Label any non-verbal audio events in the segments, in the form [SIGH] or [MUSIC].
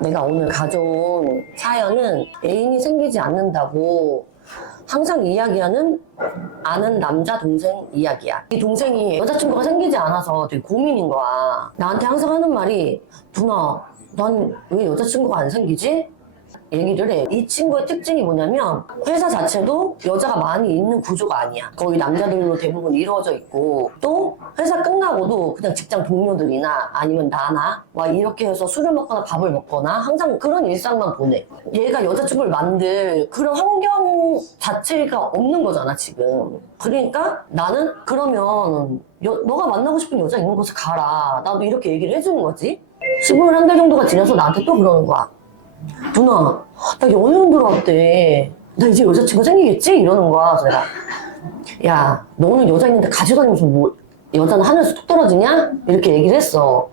내가 오늘 가져온 사연은 애인이 생기지 않는다고 항상 이야기하는 아는 남자 동생 이야기야. 이 동생이 여자친구가 생기지 않아서 되게 고민인 거야. 나한테 항상 하는 말이 누나, 난 왜 여자친구가 안 생기지? 얘기를 해. 이 친구의 특징이 뭐냐면 회사 자체도 여자가 많이 있는 구조가 아니야. 거의 남자들로 대부분 이루어져 있고 또 회사 끝나고도 그냥 직장 동료들이나 아니면 나나 와 이렇게 해서 술을 먹거나 밥을 먹거나 항상 그런 일상만 보내. 얘가 여자친구를 만들 그런 환경 자체가 없는 거잖아 지금. 그러니까 나는 그러면 여- 너가 만나고 싶은 여자 있는 곳에 가라. 나도 이렇게 얘기를 해주는 거지. 21달 정도가 지나서 나한테 또 그러는 거야. 누나, 나 연애운 들어왔대. 나 이제 여자친구 생기겠지? 이러는 거야. 그래서 내가, 야, 너는 여자 있는데 가져다니면서 뭐, 여자는 하늘에서 뚝 떨어지냐? 이렇게 얘기를 했어.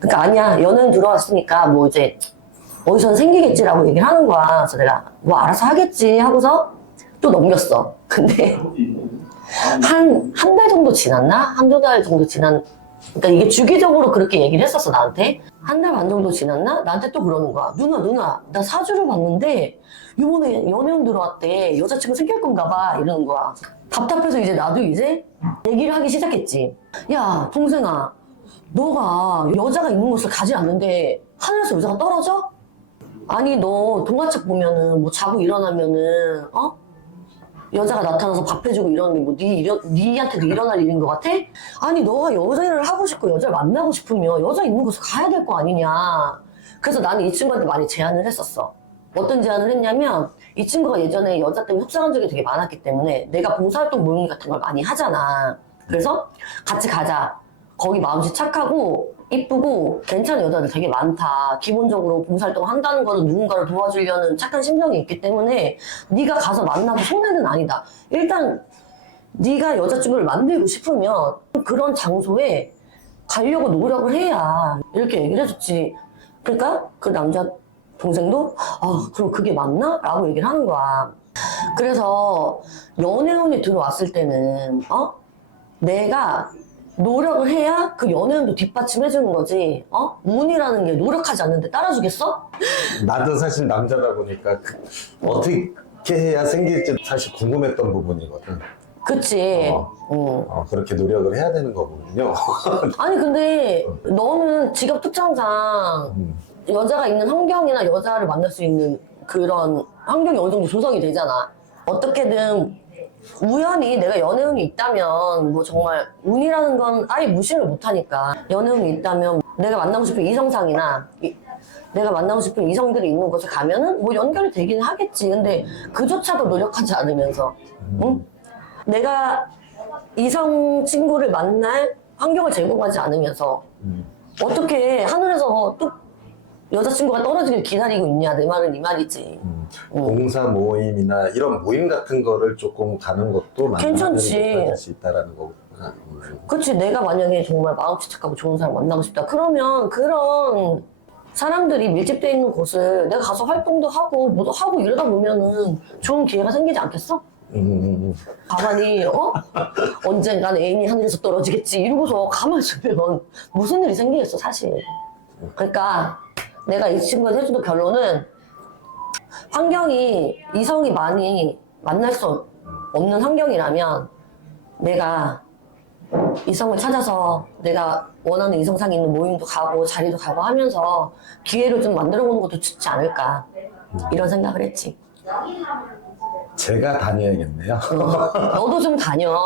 그러니까 아니야, 연애운 들어왔으니까 뭐 이제 어디선 생기겠지라고 얘기를 하는 거야. 그래서 내가, 뭐 알아서 하겠지 하고서 또 넘겼어. 근데 한, 한 달 정도 지났나? 한두 달 정도 지난, 그러니까 이게 주기적으로 그렇게 얘기를 했었어, 나한테. 한 달 반 정도 지났나? 나한테 또 그러는 거야. 누나, 누나, 나 사주를 봤는데, 이번에 연애운 들어왔대. 여자친구 생길 건가 봐. 이러는 거야. 답답해서 이제 나도 이제 얘기를 하기 시작했지. 야, 동생아, 너가 여자가 있는 곳을 가지 않는데, 하늘에서 여자가 떨어져? 아니, 너 동화책 보면은, 뭐 자고 일어나면은, 어? 여자가 나타나서 밥 해주고 이러는 게뭐네 이런 니한테도 일어날 일인 것 같아? 아니 너가 여자를 하고 싶고 여자를 만나고 싶으면 여자 있는 곳에 가야 될 거 아니냐. 그래서 나는 이 친구한테 많이 제안을 했었어. 어떤 제안을 했냐면 이 친구가 예전에 여자 때문에 속상한 적이 되게 많았기 때문에 내가 봉사활동 모임 같은 걸 많이 하잖아. 그래서 같이 가자. 거기 마음씨 착하고 이쁘고 괜찮은 여자들 되게 많다. 기본적으로 봉사활동 한다는 거는 누군가를 도와주려는 착한 심정이 있기 때문에 네가 가서 만나도 손해는 아니다. 일단 네가 여자친구를 만들고 싶으면 그런 장소에 가려고 노력을 해야 이렇게 얘기를 해줬지. 그러니까 그 남자 동생도 아 그럼 그게 맞나? 라고 얘기를 하는 거야. 그래서 연애운이 들어왔을 때는 어 내가 노력을 해야 그 연애운도 뒷받침해주는 거지. 어 운이라는 게 노력하지 않는데 따라주겠어? 나도 사실 남자다 보니까 그- 어떻게 해야 생길지 사실 궁금했던 부분이거든. 그치. 어. 어. 어, 그렇게 노력을 해야 되는 거군요. [LAUGHS] 아니 근데 너는 직업 특성상 음. 여자가 있는 환경이나 여자를 만날 수 있는 그런 환경이 어느 정도 조성이 되잖아. 어떻게든 우연히 내가 연애운이 있다면 뭐 정말 운이라는 건 아예 무시를 못하니까 연애운이 있다면 내가 만나고 싶은 이성상이나 이- 내가 만나고 싶은 이성들이 있는 곳에 가면은 뭐 연결이 되긴 하겠지. 근데 그조차도 노력하지 않으면서 응? 내가 이성 친구를 만날 환경을 제공하지 않으면서 음. 어떻게 하늘에서 또 여자친구가 떨어지길 기다리고 있냐 내 말은 이 말이지 음, 어. 봉사 모임이나 이런 모임 같은 거를 조금 가는 것도 많이 괜찮지. 받을 수 있다라는. 음. 그치 내가 만약에 정말 마음씨 착하고 좋은 사람 만나고 싶다 그러면 그런 사람들이 밀집돼 있는 곳을 내가 가서 활동도 하고 뭐도 하고 이러다 보면은 좋은 기회가 생기지 않겠어? 음, 음, 가만히 어? [LAUGHS] 언젠간 애인이 하늘에서 떨어지겠지 이러고서 가만히 있으면 무슨 일이 생기겠어 사실 그러니까 내가 이 친구한테 해주는 결론은 환경이 이성이 많이 만날 수 없는 환경이라면 내가 이성을 찾아서 내가 원하는 이성상이 있는 모임도 가고 자리도 가고 하면서 기회를 좀 만들어 보는 것도 좋지 않을까? 이런 생각을 했지. 제가 다녀야겠네요. 어, 너도 좀 다녀 [LAUGHS]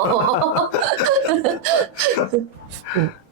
[LAUGHS]